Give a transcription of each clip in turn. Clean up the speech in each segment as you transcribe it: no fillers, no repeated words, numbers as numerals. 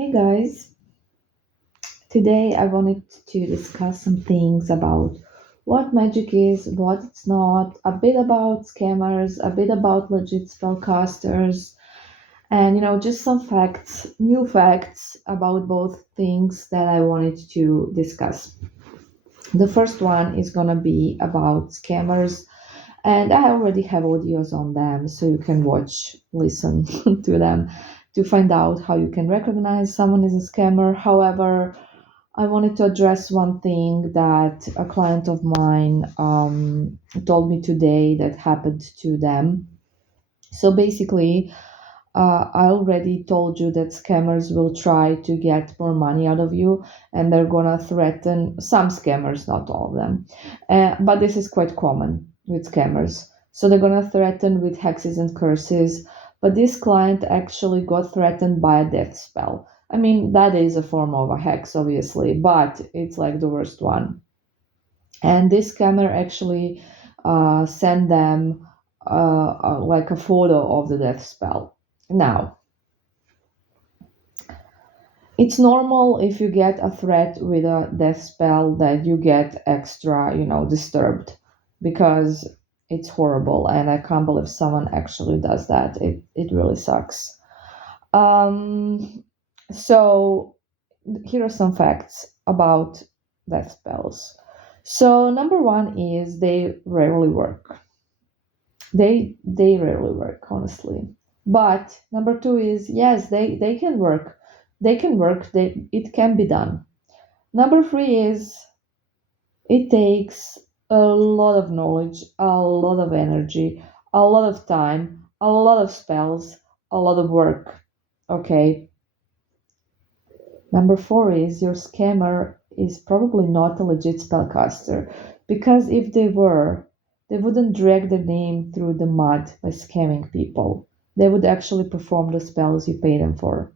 Hey guys, today I wanted to discuss some things about what magic is, what it's not, a bit about scammers, a bit about legit spellcasters, and just some facts, new facts about both things that I wanted to discuss. The first one is gonna be about scammers, and I already have audios on them, so you can watch, listen to them to find out how you can recognize someone is a scammer. However, I wanted to address one thing that a client of mine told me today that happened to them. So basically, I already told you that scammers will try to get more money out of you and they're gonna threaten some scammers, not all of them. But this is quite common with scammers. So they're gonna threaten with hexes and curses. But this client actually got threatened by a death spell. I mean, that is a form of a hex, obviously, but it's like the worst one. And this scammer actually sent them like a photo of the death spell. Now, it's normal if you get a threat with a death spell that you get extra, disturbed because it's horrible and I can't believe someone actually does that. It really sucks. Um, so here are some facts about death spells. So number one is they rarely work. They rarely work, honestly. But number two is yes, they can work. They can work. It can be done. Number three is it takes a lot of knowledge, a lot of energy, a lot of time, a lot of spells, a lot of work. Okay. Number four is your scammer is probably not a legit spellcaster because if they were, they wouldn't drag their name through the mud by scamming people. They would actually perform the spells you pay them for.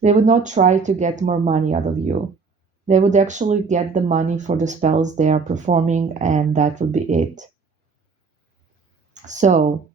They would not try to get more money out of you. They would actually get the money for the spells they are performing, and that would be it. So,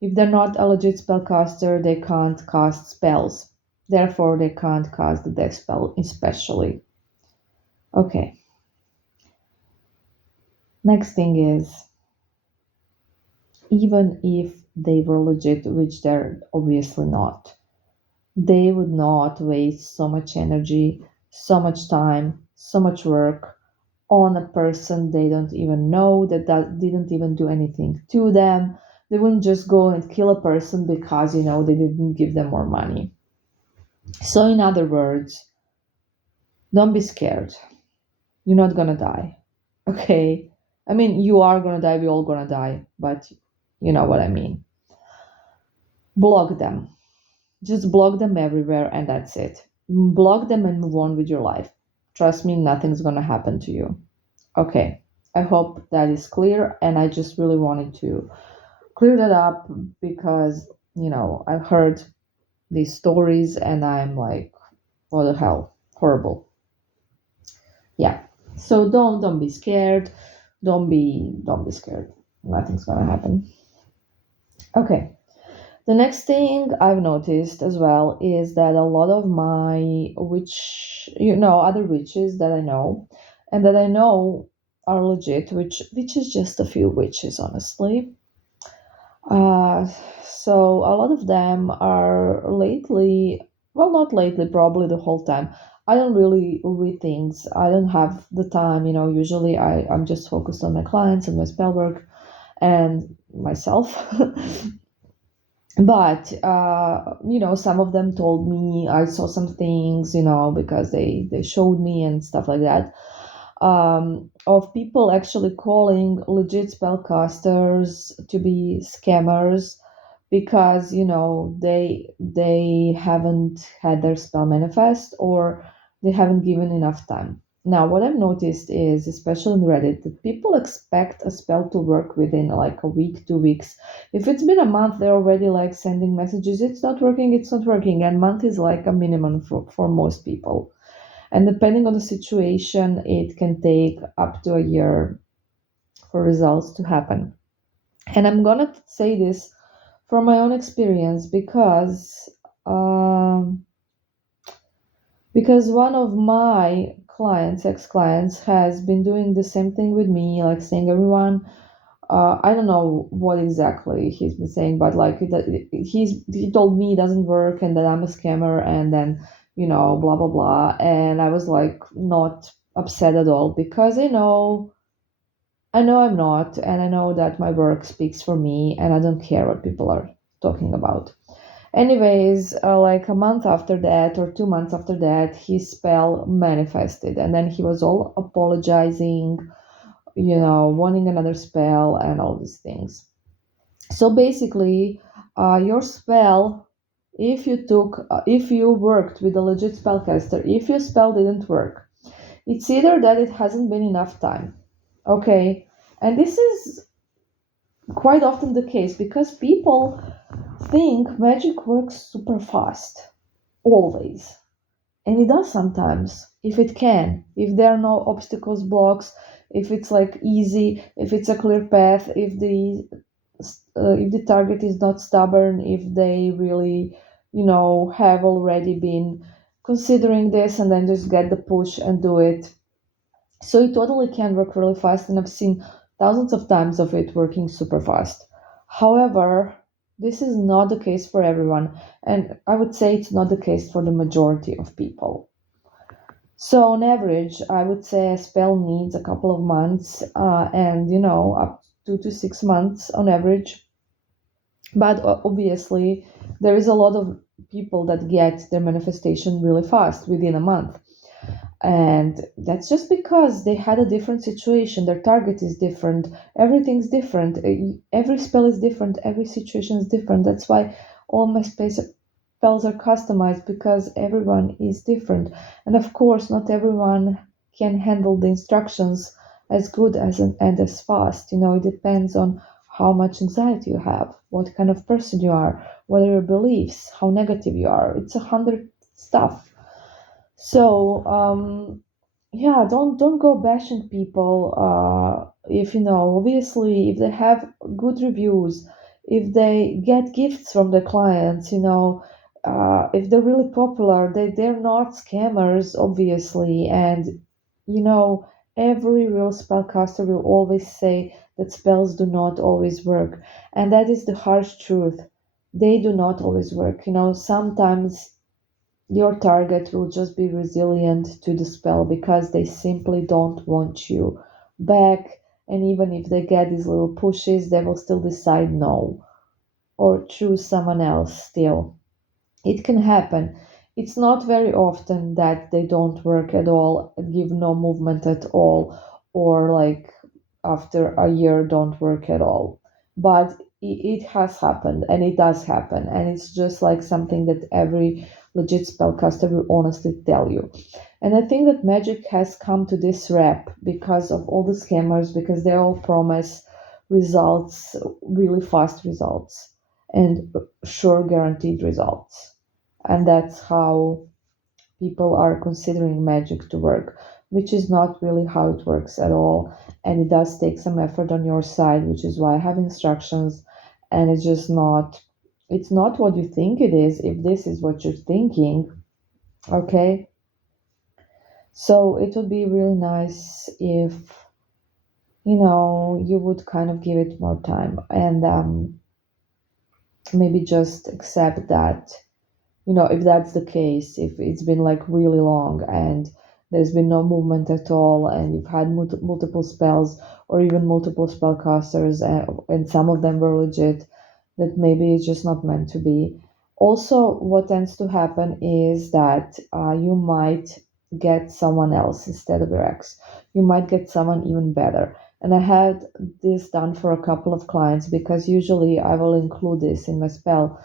if they're not a legit spellcaster, they can't cast spells. Therefore, they can't cast the death spell, especially. Okay, next thing is even if they were legit, which they're obviously not, they would not waste so much energy, so much time, so much work on a person they don't even know that didn't even do anything to them. They wouldn't just go and kill a person because they didn't give them more money. So in other words, don't be scared. You're not gonna die. Okay? I mean, you are gonna die, we're all gonna die, but you know what I mean. Block them. Just block them everywhere and that's it. Block them and move on with your life. Trust me, nothing's gonna happen to you. Okay. I hope that is clear and I just really wanted to clear that up because, I've heard these stories and I'm like, what the hell? Horrible. Yeah. So don't be scared. Don't be scared. Nothing's gonna happen. Okay. The next thing I've noticed as well is that a lot of my other witches that I know and that I know are legit, which is just a few witches, honestly. Uh, so a lot of them are lately, well, not lately, probably the whole time. I don't really read things. I don't have the time, usually I'm just focused on my clients and my spell work and myself. But some of them told me I saw some things, because they showed me and stuff like that, of people actually calling legit spellcasters to be scammers because they haven't had their spell manifest or they haven't given enough time. Now what I've noticed is, especially on Reddit, that people expect a spell to work within like a week, 2 weeks. If it's been a month, they're already like sending messages, it's not working, and month is like a minimum for most people. And depending on the situation, it can take up to a year for results to happen. And I'm gonna say this from my own experience because um, because one of my clients, ex-clients, has been doing the same thing with me, like saying everyone, I don't know what exactly he's been saying, but like he told me it doesn't work and that I'm a scammer, and then blah blah blah, and I was like not upset at all because I know I'm not, and I know that my work speaks for me, and I don't care what people are talking about. Anyways, like a month after that, or 2 months after that, his spell manifested, and then he was all apologizing, wanting another spell, and all these things. So basically, your spell, if you worked with a legit spellcaster, if your spell didn't work, it's either that it hasn't been enough time, okay? And this is quite often the case because people think magic works super fast, always. And it does sometimes, if it can, if there are no obstacles, blocks, if it's like easy, if it's a clear path, if the target is not stubborn, if they really, have already been considering this and then just get the push and do it. So it totally can work really fast, and I've seen thousands of times of it working super fast. However, this is not the case for everyone, and I would say it's not the case for the majority of people. So on average, I would say a spell needs a couple of months, and up 2 to 6 months on average. But obviously, there is a lot of people that get their manifestation really fast within a month. And that's just because they had a different situation. Their target is different. Everything's different. Every spell is different. Every situation is different. That's why all my spells are customized because everyone is different. And of course, not everyone can handle the instructions as good and as fast. It depends on how much anxiety you have, what kind of person you are, what are your beliefs, how negative you are. It's 100 stuff. So yeah, don't go bashing people. If obviously, if they have good reviews, if they get gifts from their clients, if they're really popular, they're not scammers, obviously. And you know, every real spellcaster will always say that spells do not always work, and that is the harsh truth. They do not always work. Sometimes your target will just be resilient to the spell because they simply don't want you back. And even if they get these little pushes, they will still decide no or choose someone else still. It can happen. It's not very often that they don't work at all, give no movement at all, or like after a year don't work at all. But it has happened, and it does happen, and it's just like something that every legit spellcaster will honestly tell you. And I think that magic has come to this rap because of all the scammers, because they all promise results, really fast results, and sure guaranteed results. And that's how people are considering magic to work, which is not really how it works at all. And it does take some effort on your side, which is why I have instructions. And it's not what you think it is if this is what you're thinking. Okay. So it would be really nice if, you would kind of give it more time and maybe just accept that, if that's the case, if it's been like really long and there's been no movement at all, and you've had multiple spells or even multiple spellcasters, and some of them were legit, that maybe it's just not meant to be. Also, what tends to happen is that you might get someone else instead of your ex. You might get someone even better. And I had this done for a couple of clients because usually I will include this in my spell,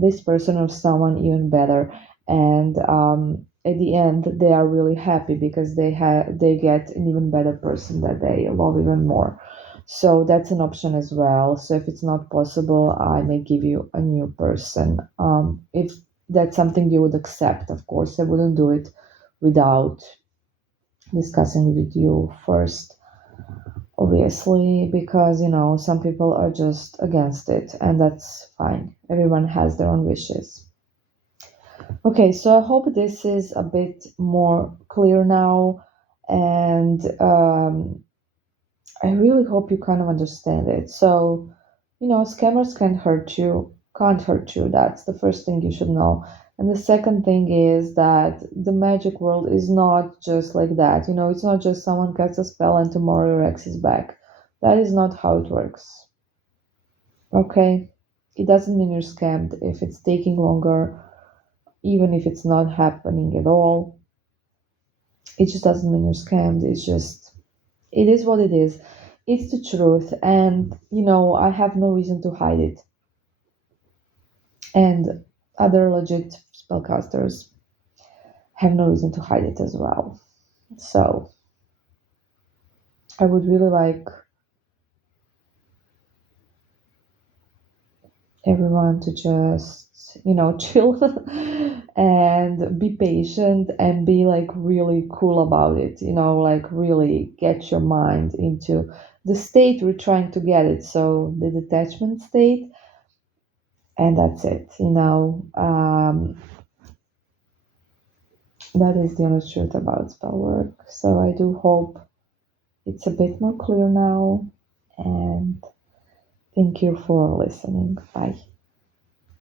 this person or someone even better. And at the end, they are really happy because they get an even better person that they love even more. So that's an option as well. So if it's not possible, I may give you a new person. If that's something you would accept, of course, I wouldn't do it without discussing with you first, obviously, because some people are just against it, and that's fine. Everyone has their own wishes. Okay, so I hope this is a bit more clear now, and I really hope you kind of understand it. So, scammers can't hurt you. That's the first thing you should know. And the second thing is that the magic world is not just like that. It's not just someone casts a spell and tomorrow your ex is back. That is not how it works. Okay? It doesn't mean you're scammed if it's taking longer, even if it's not happening at all. It just doesn't mean you're scammed. It is what it is. It's the truth, and I have no reason to hide it. And other legit spellcasters have no reason to hide it as well. So I would really like everyone to just, chill and be patient and be like really cool about it, like really get your mind into the state we're trying to get it. So the detachment state, and that's it. That is the honest truth about spell work. So I do hope it's a bit more clear now. And thank you for listening. Bye.